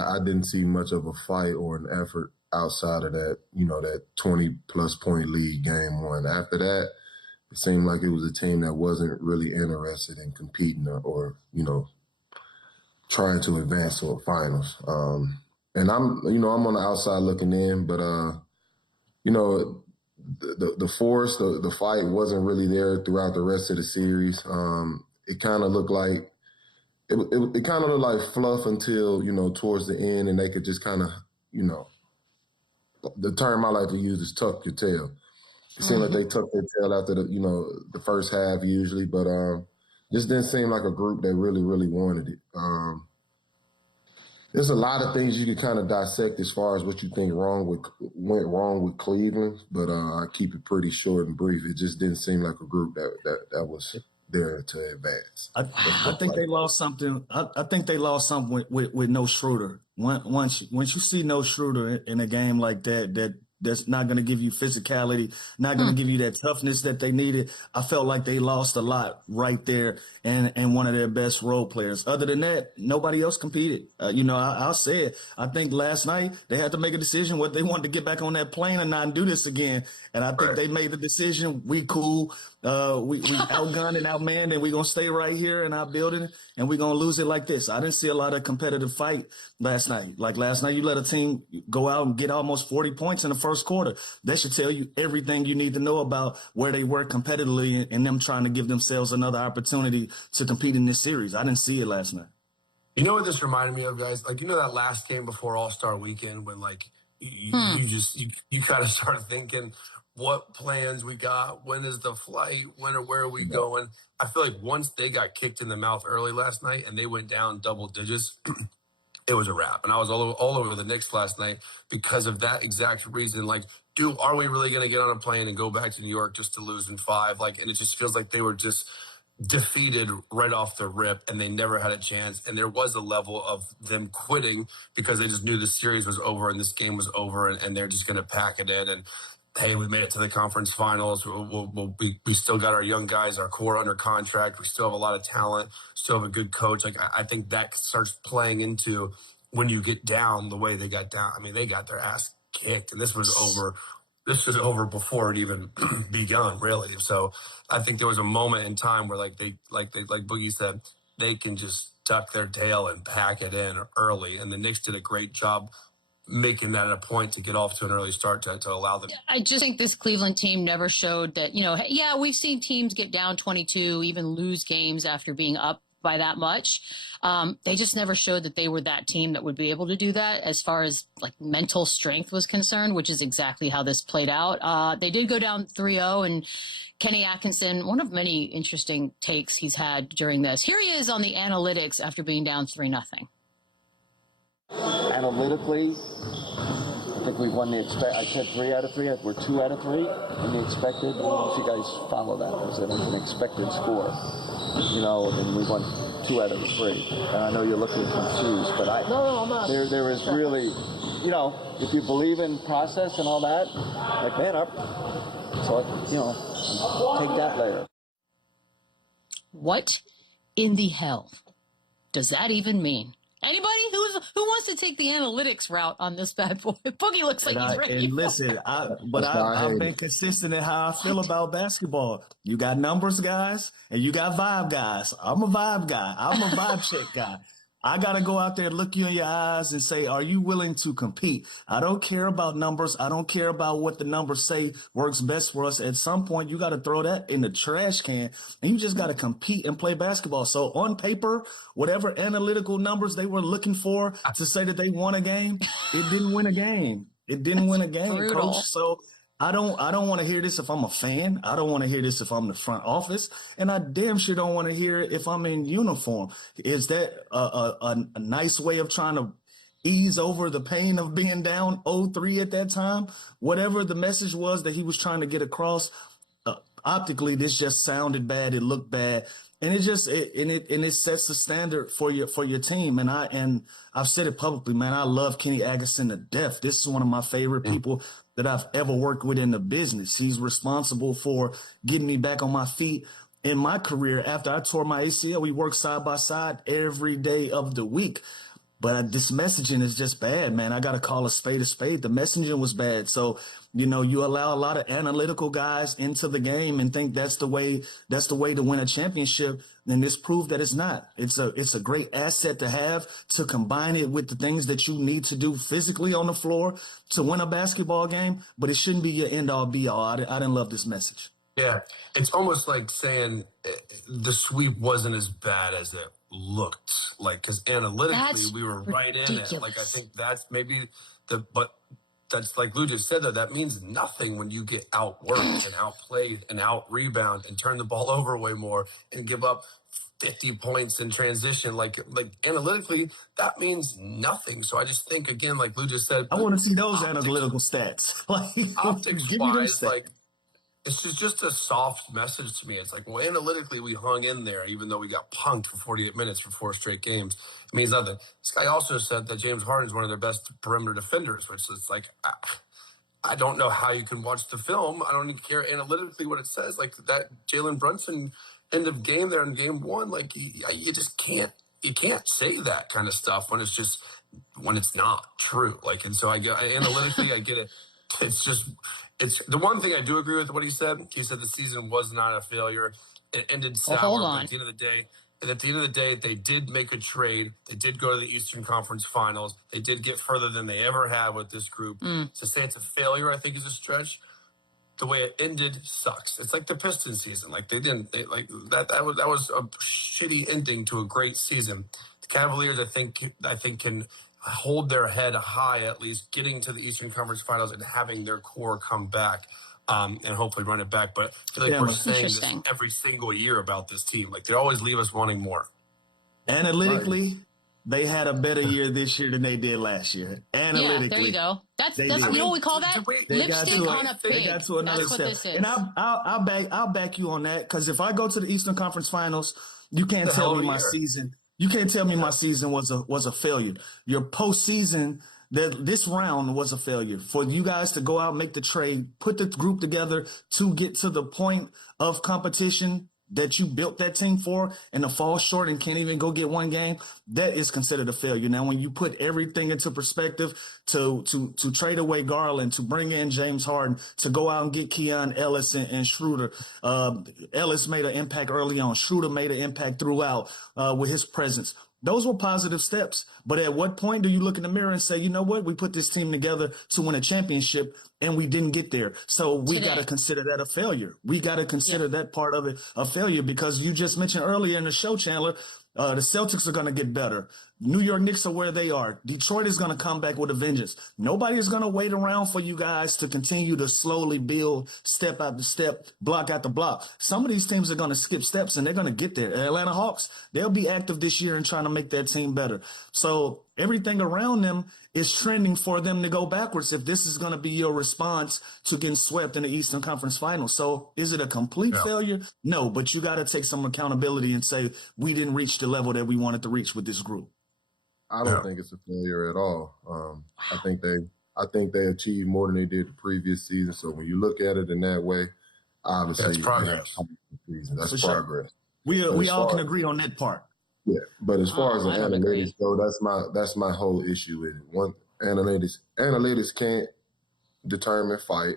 I didn't see much of a fight or an effort outside of that, that 20-plus point lead game one. After that, it seemed like it was a team that wasn't really interested in competing or trying to advance to a finals. And I'm on the outside looking in, but, the force, the fight wasn't really there throughout the rest of the series. It kind of looked like it kind of looked like fluff until, towards the end, and they could just kind of, the term I like to use is tuck your tail. It seemed like they tucked their tail after the first half usually, but just didn't seem like a group that really, really wanted it. There's a lot of things you could kind of dissect as far as what you think went wrong with Cleveland, but I keep it pretty short and brief. It just didn't seem like a group that was there to advance. I think they lost something. I think they lost something with no Schroeder. Once you see no Schroeder in a game like that's not going to give you physicality, not going to give you that toughness that they needed. I felt like they lost a lot right there and one of their best role players. Other than that, nobody else competed. I'll say it. I think last night they had to make a decision whether they wanted to get back on that plane or not and do this again. And I think they made the decision. We cool. We outgunned and outmanned, and we're going to stay right here in our building, and we're going to lose it like this. I didn't see a lot of competitive fight last night. Like last night, you let a team go out and get almost 40 points in the first quarter. That should tell you everything you need to know about where they were competitively and them trying to give themselves another opportunity to compete in this series. I didn't see it last night. You know what this reminded me of, guys? Like, that last game before All-Star Weekend when, like, you kind of start thinking – what plans we got, when is the flight, where are we going? I feel like once they got kicked in the mouth early last night and they went down double digits, it was a wrap. And I was all over the Knicks last night because of that exact reason. Like, are we really going to get on a plane and go back to New York just to lose in 5? Like, and it just feels like they were just defeated right off the rip and they never had a chance. And there was a level of them quitting because they just knew the series was over and this game was over and they're just going to pack it in. And hey, we made it to the conference finals. We still got our young guys, our core under contract. We still have a lot of talent, still have a good coach. Like, I think that starts playing into when you get down the way they got down. I mean, they got their ass kicked, and this was over. This was over before it even begun, really. So I think there was a moment in time where, like Boogie said, they can just tuck their tail and pack it in early. And the Knicks did a great job making that a point to get off to an early start to allow them. I just think this Cleveland team never showed that, we've seen teams get down 22, even lose games after being up by that much. They just never showed that they were that team that would be able to do that as far as like mental strength was concerned, which is exactly how this played out. They did go down 3-0, and Kenny Atkinson, one of many interesting takes he's had during this. Here he is on the analytics after being down 3-0. Analytically, I think we've won I said 3 out of 3. We're 2 out of 3 in the expected. I don't know if you guys follow that. It was an expected score, and we won 2 out of 3. And I know you're looking confused, but I'm not. There is really, if you believe in process and all that, like man up. So take that later. What in the hell does that even mean? Anybody who wants to take the analytics route on this bad boy? Boogie looks like he's ready. And listen, I've been consistent in how I feel about basketball. You got numbers guys, and you got vibe guys. I'm a vibe guy. I'm a vibe check guy. I got to go out there, look you in your eyes and say, are you willing to compete? I don't care about numbers. I don't care about what the numbers say works best for us. At some point, you got to throw that in the trash can, and you just got to compete and play basketball. So on paper, whatever analytical numbers they were looking for to say that they won a game, it didn't win a game. It didn't win a game, brutal. Coach. So I don't want to hear this if I'm a fan. I don't want to hear this if I'm the front office. And I damn sure don't want to hear it if I'm in uniform. Is that a nice way of trying to ease over the pain of being down 0-3 at that time? Whatever the message was that he was trying to get across, optically, this just sounded bad. It looked bad. And it sets the standard for your team. And I've said it publicly, man. I love Kenny Atkinson to death. This is one of my favorite people that I've ever worked with in the business. He's responsible for getting me back on my feet in my career. After I tore my ACL, we worked side by side every day of the week. But this messaging is just bad, man. I got to call a spade a spade. The messaging was bad. So, you know, you allow a lot of analytical guys into the game and think that's the way to win a championship. And this proved that it's not. It's a great asset to have, to combine it with the things that you need to do physically on the floor to win a basketball game. But it shouldn't be your end all be all. I didn't love this message. Yeah, it's almost like saying the sweep wasn't as bad as it looked. Like, because analytically we were right in it. Like, I think that's maybe but that's like Lou just said, though, that means nothing when you get outworked and outplayed and out-rebound and turn the ball over way more and give up 50 points in transition. Like analytically, that means nothing. So I just think, again, like Lou just said, I want to see those analytical stats. Like, optics-wise, like, it's just a soft message to me. It's like, well, analytically, we hung in there, even though we got punked for 48 minutes for 4 straight games. It means nothing. This guy also said that James Harden is one of their best perimeter defenders, which is like, I don't know how you can watch the film. I don't even care analytically what it says. Like that Jalen Brunson end of game there in game 1, like you just can't say that kind of stuff when it's not true. Like, and so analytically, I get it. It's the one thing I do agree with what he said. He said the season was not a failure. It ended sour. Hold on. At the end of the day, they did make a trade. They did go to the Eastern Conference Finals. They did get further than they ever had with this group. To say it's a failure, I think, is a stretch. The way it ended sucks. It's like the Pistons season. Like that was a shitty ending to a great season. The Cavaliers, I think can hold their head high, at least getting to the Eastern Conference Finals and having their core come back and hopefully run it back. But I feel like we're saying this every single year about this team. Like, they always leave us wanting more. Analytically, they had a better year this year than they did last year. Analytically. Yeah, there you go. That's you know what we call that? Lipstick on a pig. They got to another step. This is. And I'll back you on that, because if I go to the Eastern Conference Finals, you can't tell me my season. You can't tell me my season was a failure. Your postseason, this round was a failure. For you guys to go out, make the trade, put the group together to get to the point of competition that you built that team for, and to fall short and can't even go get one game, that is considered a failure. Now, when you put everything into perspective, to trade away Garland, to bring in James Harden, to go out and get Keon Ellis and Schroeder. Ellis made an impact early on. Schroeder made an impact throughout with his presence. Those were positive steps. But at what point do you look in the mirror and say, you know what, we put this team together to win a championship and we didn't get there. So we got to consider that a failure. We got to consider that part of it a failure, because you just mentioned earlier in the show, Chandler, the Celtics are going to get better. New York Knicks are where they are. Detroit is going to come back with a vengeance. Nobody is going to wait around for you guys to continue to slowly build step after step, block after block. Some of these teams are going to skip steps and they're going to get there. Atlanta Hawks, they'll be active this year and trying to make that team better. So everything around them is trending for them to go backwards if this is going to be your response to getting swept in the Eastern Conference Finals. So is it a complete failure? No, but you got to take some accountability and say, we didn't reach the level that we wanted to reach with this group. I don't think it's a failure at all. I think they achieved more than they did the previous season. So when you look at it in that way, obviously that's progress. That's progress. We all can agree on that part. Yeah, but as far as the analytics go, that's my whole issue with it. One, analytics can't determine fight.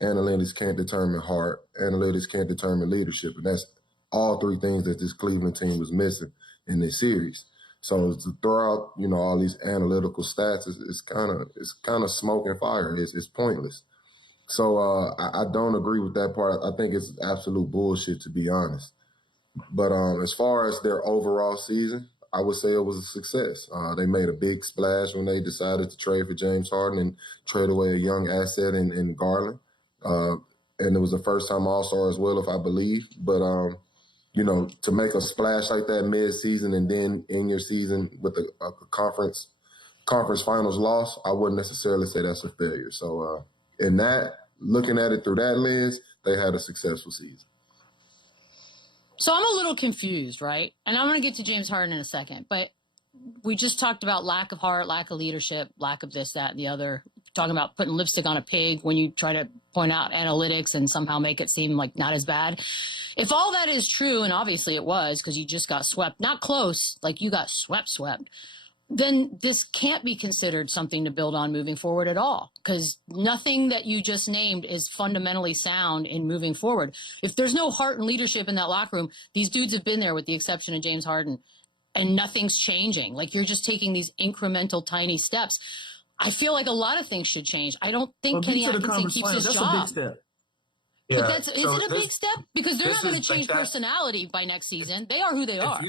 Analytics can't determine heart. Analytics can't determine leadership, and that's all 3 things that this Cleveland team was missing in this series. So to throw out, all these analytical stats is kind of smoke and fire. It's pointless. So I don't agree with that part. I think it's absolute bullshit, to be honest. But as far as their overall season, I would say it was a success. They made a big splash when they decided to trade for James Harden and trade away a young asset in Garland. And it was a first-time All-Star as well, if I believe. But, to make a splash like that mid-season and then end your season with a conference finals loss, I wouldn't necessarily say that's a failure. So looking at it through that lens, they had a successful season. So I'm a little confused, right? And I'm going to get to James Harden in a second, but we just talked about lack of heart, lack of leadership, lack of this, that, and the other. Talking about putting lipstick on a pig when you try to point out analytics and somehow make it seem like not as bad. If all that is true, and obviously it was because you just got swept, not close, like you got swept. then this can't be considered something to build on moving forward at all, because nothing that you just named is fundamentally sound in moving forward. If there's no heart and leadership in that locker room, these dudes have been there with the exception of James Harden, and nothing's changing. Like, you're just taking these incremental tiny steps. I feel like a lot of things should change. I don't think Kenny Atkinson keeps his That's job. a big step. Yeah. Is it a big step? Because they're not going to change personality by next season. They are who they are.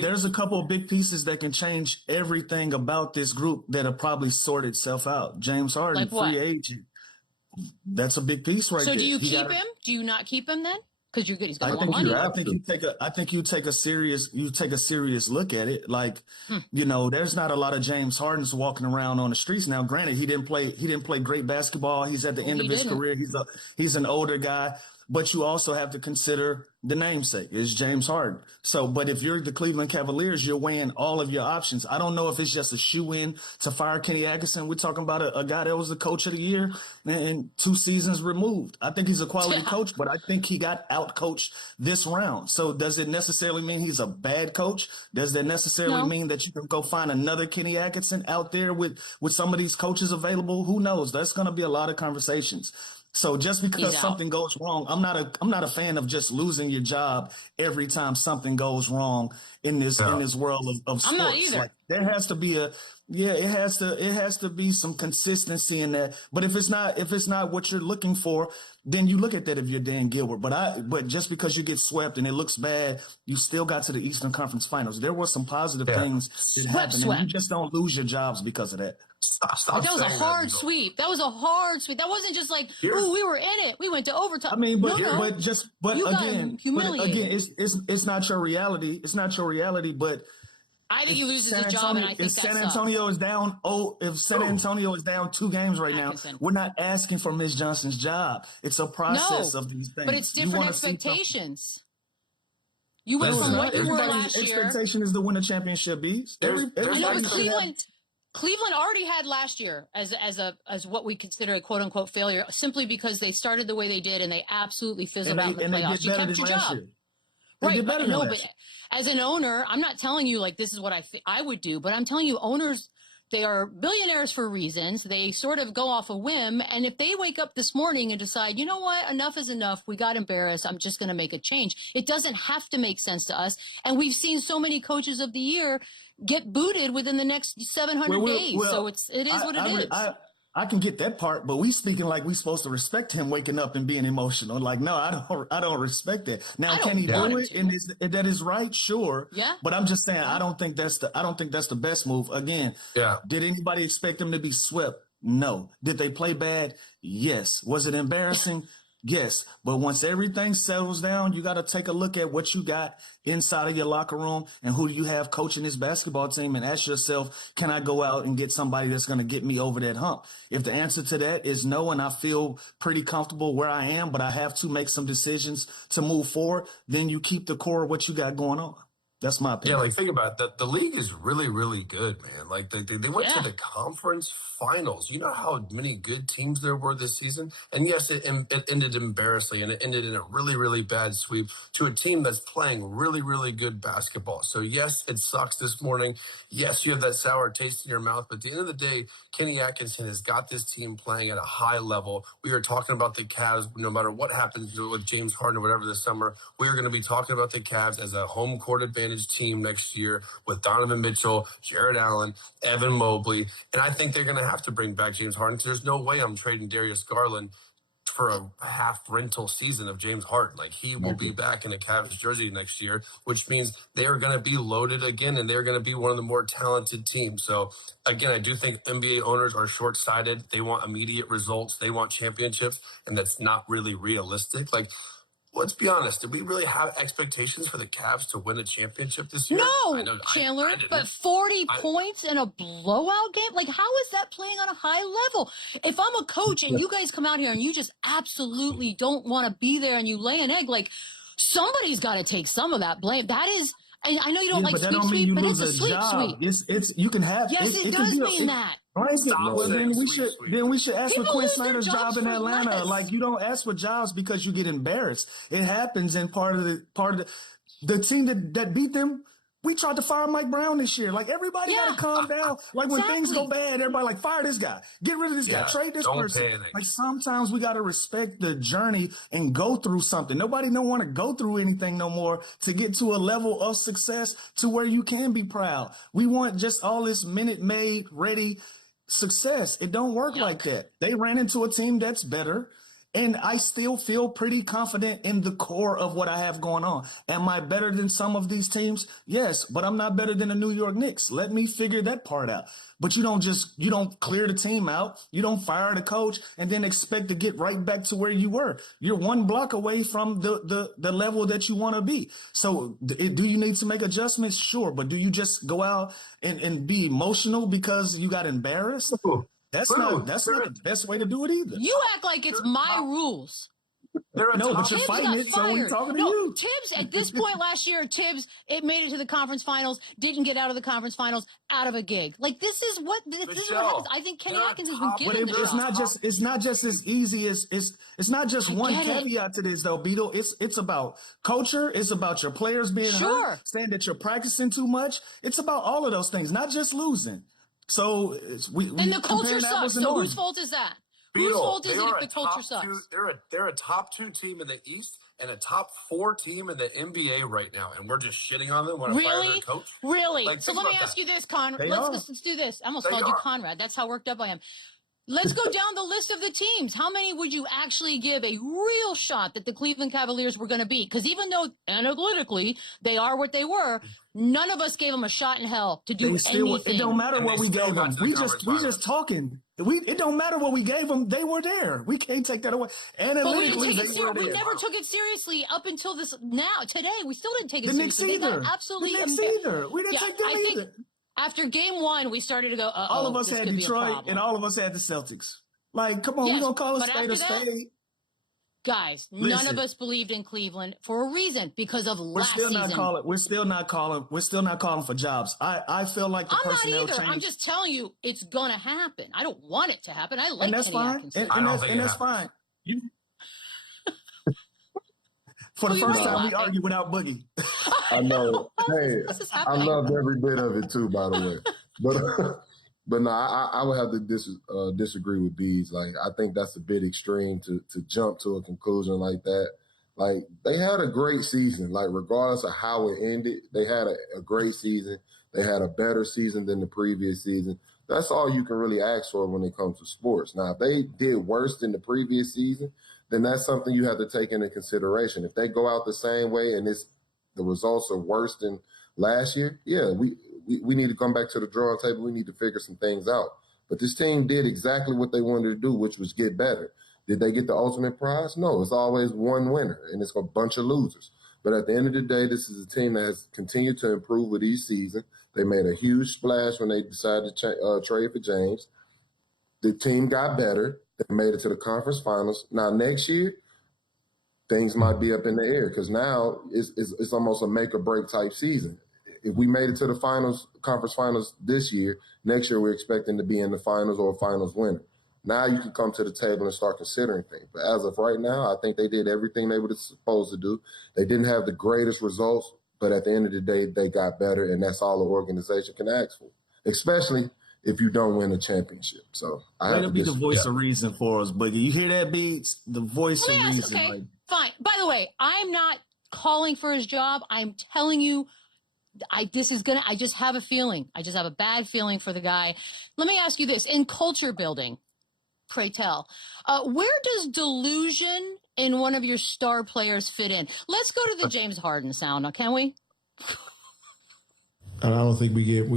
There's a couple of big pieces that can change everything about this group that'll probably sort itself out. James Harden, Like what? free agent. That's a big piece right there. So do you keep him? Do you not keep him then? Because you're good. He's going to want money. I think you take a serious look at it. Like, there's not a lot of James Hardens walking around on the streets now. Granted, he didn't play great basketball. He's at the end of his career. He's an older guy. But you also have to consider the namesake is James Harden. So, but if you're the Cleveland Cavaliers, you're weighing all of your options. I don't know if it's just a shoe-in to fire Kenny Atkinson. We're talking about a guy that was the coach of the year and 2 seasons removed. I think he's a quality coach, but I think he got out-coached this round. So does it necessarily mean he's a bad coach? Does that necessarily mean that you can go find another Kenny Atkinson out there with some of these coaches available? Who knows? That's going to be a lot of conversations. So just because something goes wrong, I'm not a fan of just losing your job every time something goes wrong in this world of sports. I'm not either. Like, there has to be it has to be some consistency in that. But if it's not what you're looking for, then you look at that if you're Dan Gilbert. But just because you get swept and it looks bad, you still got to the Eastern Conference Finals. There were some positive things that happened, and you just don't lose your jobs because of that. That was a hard sweep. That was a hard sweep. That wasn't just like, ooh, we were in it. We went to overtime. I mean, but again, it's not your reality. It's not your reality. But I think he loses his job, and I think if San Antonio is down, if San Antonio is down 2 games right now, we're not asking for Ms. Johnson's job. It's a process of these things. But it's different expectations. You went from what you were last year. Expectation is to win a championship, Bees. I know, but Cleveland already had last year as what we consider a quote unquote failure, simply because they started the way they did and they absolutely fizzled out in the playoffs. You kept your job. Right. But as an owner, I'm not telling you like this is what I would do, but I'm telling you owners, they are billionaires for reasons. They sort of go off a whim. And if they wake up this morning and decide, you know what, enough is enough, we got embarrassed, I'm just going to make a change. It doesn't have to make sense to us. And we've seen so many coaches of the year get booted within the next 700 days. So it is what it is. I can get that part, but we speaking like we supposed to respect him waking up and being emotional. Like, no, I don't respect that. Now, can he do it? And that is right, sure. Yeah. But I'm just saying, I don't think that's the best move. Again, did anybody expect them to be swept? No. Did they play bad? Yes. Was it embarrassing? Yes, but once everything settles down, you got to take a look at what you got inside of your locker room and who you have coaching this basketball team and ask yourself, can I go out and get somebody that's going to get me over that hump? If the answer to that is no, and I feel pretty comfortable where I am, but I have to make some decisions to move forward, then you keep the core of what you got going on. That's my opinion. Yeah, like think about it. The league is really, really good, man. Like they went to the conference finals. You know how many good teams there were this season? And yes, it ended embarrassingly, and it ended in a really, really bad sweep to a team that's playing really, really good basketball. So yes, it sucks this morning. Yes, you have that sour taste in your mouth. But at the end of the day, Kenny Atkinson has got this team playing at a high level. We are talking about the Cavs, no matter what happens with James Harden or whatever this summer. We are going to be talking about the Cavs as a home court advantage team next year with Donovan Mitchell, Jared Allen, Evan Mobley. And I think they're going to have to bring back James Harden. There's no way I'm trading Darius Garland for a half rental season of James Harden. Like, he will be back in a Cavs jersey next year, which means they're going to be loaded again, and they're going to be one of the more talented teams. So again, I do think NBA owners are short-sighted. They want immediate results. They want championships, and that's not really realistic. Like, let's be honest. Did we really have expectations for the Cavs to win a championship this year? No, Chandler, but 40 points in a blowout game? Like, how is that playing on a high level? If I'm a coach and you guys come out here and you just absolutely don't want to be there and you lay an egg, like, somebody's got to take some of that blame. That is, I know you don't like sweep, but it's a sleep sweep. It's you can have. Yes, it does mean that. Right? Well, then we should ask for Quinn Snyder's job in Atlanta. Less. Like, you don't ask for jobs because you get embarrassed. It happens, and part of the team that beat them We tried to fire Mike Brown this year. Like, everybody got to calm down. Like, when things go bad, everybody like, fire this guy. Get rid of this guy. Trade this person. Panic. Like, sometimes we got to respect the journey and go through something. Nobody don't want to go through anything no more to get to a level of success to where you can be proud. We want just all this minute-made, ready success. It don't work like that. They ran into a team that's better. And I still feel pretty confident in the core of what I have going on. Am I better than some of these teams? Yes, but I'm not better than the New York Knicks. Let me figure that part out. But you don't clear the team out. You don't fire the coach and then expect to get right back to where you were. You're one block away from the level that you want to be. So do you need to make adjustments? Sure. But do you just go out and be emotional because you got embarrassed? That's not the best way to do it either. You act like it's my rules. No, but you're fighting it, so we're talking to you. Tibbs, at this point last year, it made it to the conference finals, didn't get out of the conference finals, out of a gig. Like, this is what happens. I think Kenny Atkinson has been given the shot. It's not just as easy as it's not just one caveat to this though, Beetle. It's about culture. It's about your players being hurt, saying that you're practicing too much. It's about all of those things, not just losing. So and the culture sucks. So whose fault is that? Whose fault is it if the culture sucks? They're a top 2 team in the East and a top 4 team in the NBA right now, and we're just shitting on them when I fire their coach. Really? Like, so let me ask you this, Conrad. Let's do this. I almost called you Conrad. That's how worked up I am. Let's go down the list of the teams. How many would you actually give a real shot that the Cleveland Cavaliers were going to beat? Because even though analytically they are what they were, none of us gave them a shot in hell to do anything. It don't matter what we gave them. We just talking. It don't matter what we gave them. They were there. We can't take that away. Analytically, we never took it seriously up until today. We still didn't take it seriously. They got absolutely the Knicks either. We didn't take them either. After game 1, we started to go, all of us had Detroit and all of us had the Celtics. Like, come on, we're going to call a spade a spade. Guys, none of us believed in Cleveland for a reason, because of last season. We're still not calling for jobs. I feel like the personnel change. I'm just telling you, it's going to happen. I don't want it to happen. I like Kenny Atkinson. And that's fine. For the first time, we argue without Boogie. I know. Hey, I loved every bit of it too, by the way. But no, I would have to disagree with Bees. Like, I think that's a bit extreme to jump to a conclusion like that. Like, they had a great season. Like, regardless of how it ended, they had a great season. They had a better season than the previous season. That's all you can really ask for when it comes to sports. Now, if they did worse than the previous season, then that's something you have to take into consideration. If they go out the same way and the results are worse than last year, yeah, we need to come back to the drawing table. We need to figure some things out. But this team did exactly what they wanted to do, which was get better. Did they get the ultimate prize? No, it's always one winner, and it's a bunch of losers. But at the end of the day, this is a team that has continued to improve with each season. They made a huge splash when they decided to trade for James. The team got better. They made it to the conference finals. Now, next year, things might be up in the air because now it's almost a make-or-break type season. If we made it to the conference finals this year, next year we're expecting to be in the finals or a finals winner. Now you can come to the table and start considering things. But as of right now, I think they did everything they were supposed to do. They didn't have the greatest results, but at the end of the day, they got better, and that's all the organization can ask for, especially if you don't win a championship. So I have to be the voice of reason for us, Boogie. You hear that, Beats? The voice of reason. Okay, fine. By the way, I'm not calling for his job. I'm telling you, I just have a feeling. I just have a bad feeling for the guy. Let me ask you this. In culture building, pray tell, where does delusion in one of your star players fit in? Let's go to the James Harden sound, can we? I don't think we had